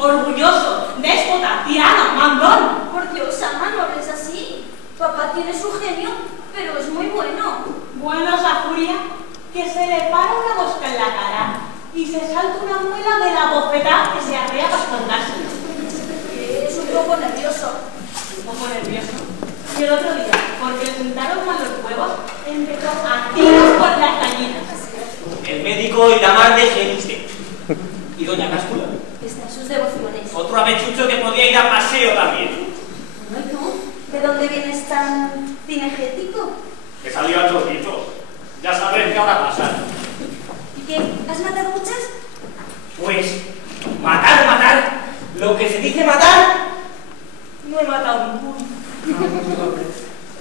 orgulloso, déspota, tirano, mandón. Por Dios, Ama, no hables así. Papá tiene su genio, pero es muy bueno. Bueno es la furia que se le para una mosca en la cara y se salta una muela de la bofetada que se arrea para esconderse. Es un poco nervioso. Un poco nervioso. Y el otro día, porque le sentaron mal los huevos, empezó a tiros por las gallinas. El médico y la madre geniste. Y doña Cáscula. Está en sus devociones. Otro avechucho que podía ir a paseo también. Bueno, ¿y tú? ¿De dónde vienes tan cinegético? Que salió a chorritos. Ya sabes qué ahora pasa. ¿Y qué? ¿Has matado muchas? Pues, matar. Lo que se dice matar, no he matado ninguno.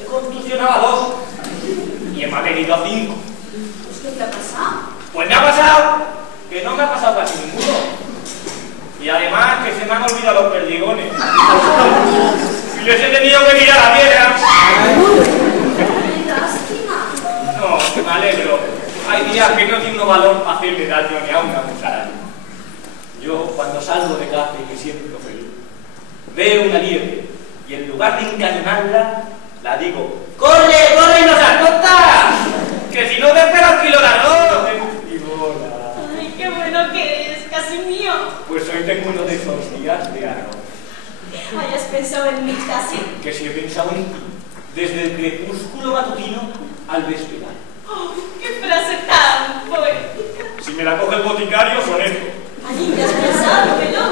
He contusionado a 2 y he mantenido a 5. Pues, ¿qué te ha pasado? Pues me ha pasado que no me ha pasado casi ninguno. Y además que se me han olvidado los perdigones. Y les he tenido que tirar a tierra. ¡Qué lástima! No, me alegro. Hay días que no tiene uno valor para hacerle daño ni a una musaraña. Yo, cuando salgo de caza y me siento feliz, veo una liebre y en lugar de encañonarla, la digo: ¡corre y no se acostas! ¡Que si no te espera el kilo de arroz! Ay, qué bueno que eres, casi mío. Pues hoy tengo uno de esos días de arroz. ¿Hayas pensado en mí casi? Que si he pensado en ti, desde el crepúsculo matutino al vesperal. Oh, ¡qué frase tan poética! Si me la coge el boticario, son esto. Ay, ¿qué has pensado, que no?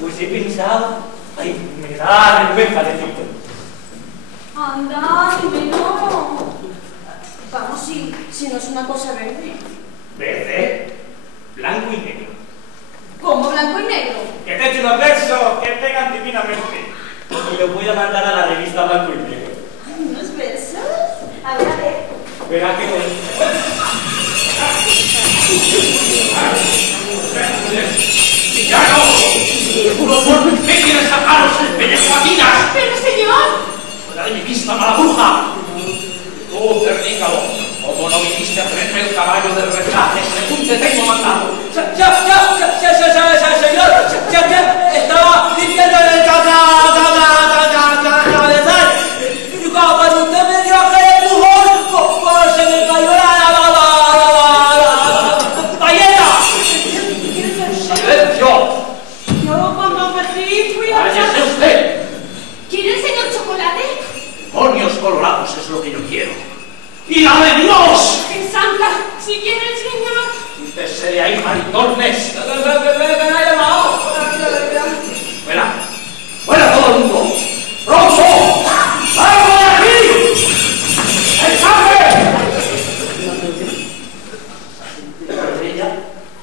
Pues he pensado... Ay, me da vergüenza decirte. Anda, dímelo. Vamos, si no es una cosa verde. Verde, blanco y negro. ¿Cómo blanco y negro? Que te eche unos versos que pegan divinamente. Y lo voy a mandar a la revista Blanco y Negro. Ay, ¿unos versos? A ver. Verá que bonito. ¡Ya no! ¡Me quieres sacaros el pellejo a tiras! ¡Pero, señor! ¡Fuera de mi vista, mala bruja! Tú, cernícalo, como no viniste a traerme el caballo del rescate, según te tengo mandado. Señor, estaba limpiando el cabezal. Y cuando usted me dio aquel empujón, pues se me cayó la galleta. ¡Silencio! Yo cuando perdí fui a... ¡Cállese usted! ¿Quiere el señor chocolate? ¡Demonios colorados es lo que yo quiero! ¡Y la de Dios! ¡En santa! Si quiere el señor... ¡Quítese de ahí, maritornes! ¡Me ha llamado! ¡Fuera! ¡Fuera todo el mundo! ¡Pronto! ¡Salgo de aquí! ¡El sangre! Ella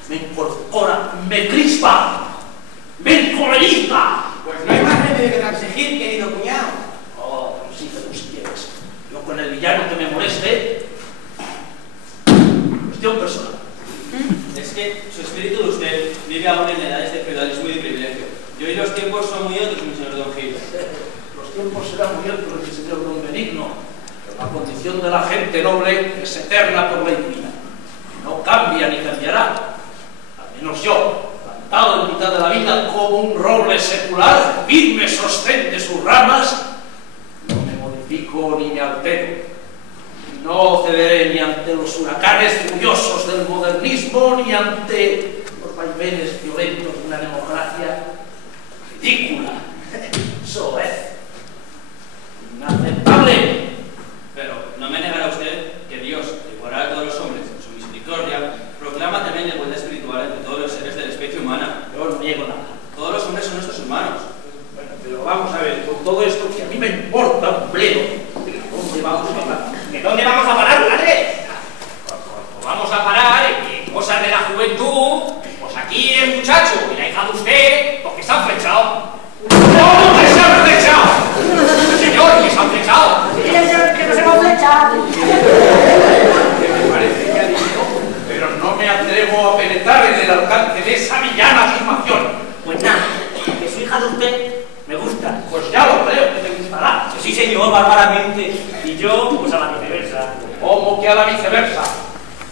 me incorpora, me crispa, me encoleriza. Pues no hay más remedio que transigir, querido cuñado. Oh, transíguelo si quieres. Yo con el villano que me moleste... Cuestión personal. Es que su espíritu de usted vive ahora en edades de feudalismo y de privilegio. Y hoy los tiempos son muy otros, mi señor Don Gil. Los tiempos serán muy otros, mi señor Don Benigno, pero la condición de la gente noble es eterna por ley divina. No cambia ni cambiará. Al menos yo, plantado en mitad de la vida como un roble secular, firme sostén de sus ramas, no me modifico ni me altero. No cederé ni ante los huracanes furiosos del modernismo, ni ante los vaivenes violentos de una democracia ridícula, soez, inaceptable. Pero no me negará usted que Dios, igual a todos los hombres en su misericordia, proclama también la igualdad espiritual entre todos los seres de la especie humana. Yo no niego nada. Todos los hombres son nuestros hermanos. Bueno, pero vamos a ver, con todo esto que a mí me importa un bledo, ¿dónde vamos a parar? ¿De dónde vamos a parar, padre? Vamos a parar en cosas de la juventud, pues aquí el muchacho y la hija de usted, porque se han flechado. ¿Cómo que se han flechado? Señor, que se han flechado. Que no se va a flechar. Me parece que ha dicho, pero no me atrevo a penetrar en el alcance de esa villana afirmación. Pues nada, que su hija de usted me gusta. Pues ya lo creo que me gustará. Sí, señor, bárbaramente. Y yo, pues a la viceversa. ¿Cómo que a la viceversa?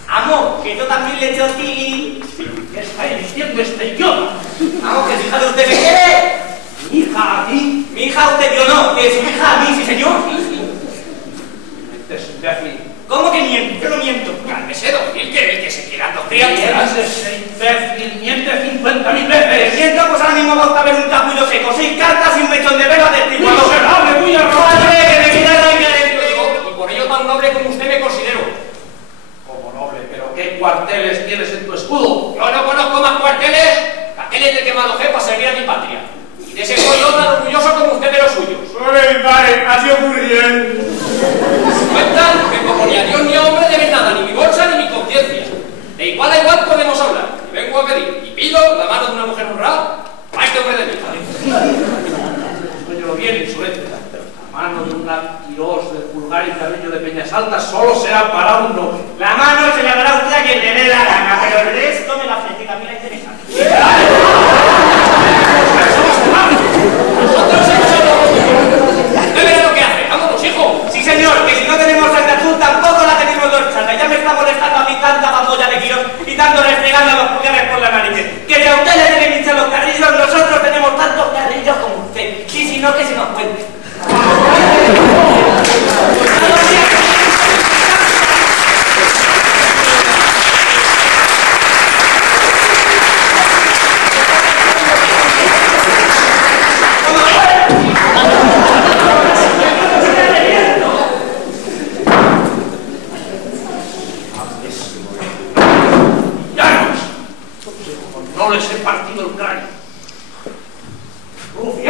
Amo, que yo también le echo a ti. ¿Qué está diciendo este idiota? Amo, que su hija de usted ¿Usted me quiere? ¿Mi hija a ti? Mi hija a usted, yo no, que su hija a mí, sí señor. Este es imbécil. ¿Cómo que miento? Yo no miento. Cálmese, don Gil, que se quieran dos ¿Quién criaturas. es ese imbécil? Miente 50.000 veces. Miento, pues ahora mismo va a ver un capullo seco, 6 cartas y un mechón de vela de ¡Muy miserable, muy arrogante! ¡Padre, que me quita la vida del Y por ello tan noble como usted me considero. Como noble, pero ¿qué cuarteles tienes en tu escudo? Yo no conozco más cuarteles que aquel de que me alojé para servir a mi patria. Y de ese soy yo tan orgulloso como usted de los suyos. ¡Oye, mi padre! Ha sido muy bien. Cuentan que como ni a Dios ni a hombre deben nada, ni mi bolsa ni mi conciencia. De igual a igual podemos hablar. Y vengo a pedir, y pido la mano de una mujer honrada a este hombre de mi hija. Sueño bien insolente. La mano de una Quirós del Pulgar y Carrillo de Peñas Altas solo será para un noble. La mano se la dará usted a quien le dé la gana, pero el resto me la ofrece, que a mí la interesa. Nosotros hemos hablado. Usted verá lo que hace. Vámonos, hijo. Sí, señor, que si no tenemos Santa Cruz tampoco la tenemos dorchada. Ya me está molestando a mí tanta bambolla de Quirós y tanto restregando a los puñales por la nariz. Que si a usted le deben hinchar los carrillos, nosotros tenemos tantos carrillos como usted. Y si no, que se nos cuente. ¡Llanos! No les he partido el cráneo. ¡Rufián!